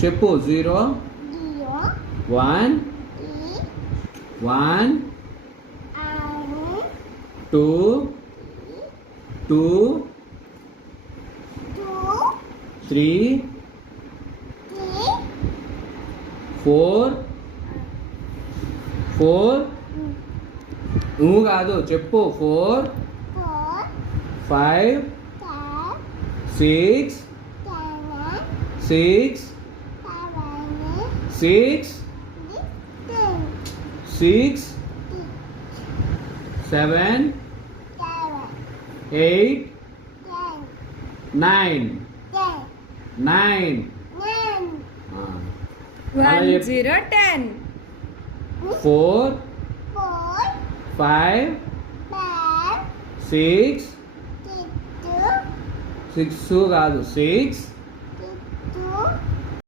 చెప్పు 0 1 1 2 2 3 4 4 నువ్వు కాదు చెప్పు 4 5 6 6 6 6 7 8 9 9 1 0 10 4 5 6 6 కాదు 6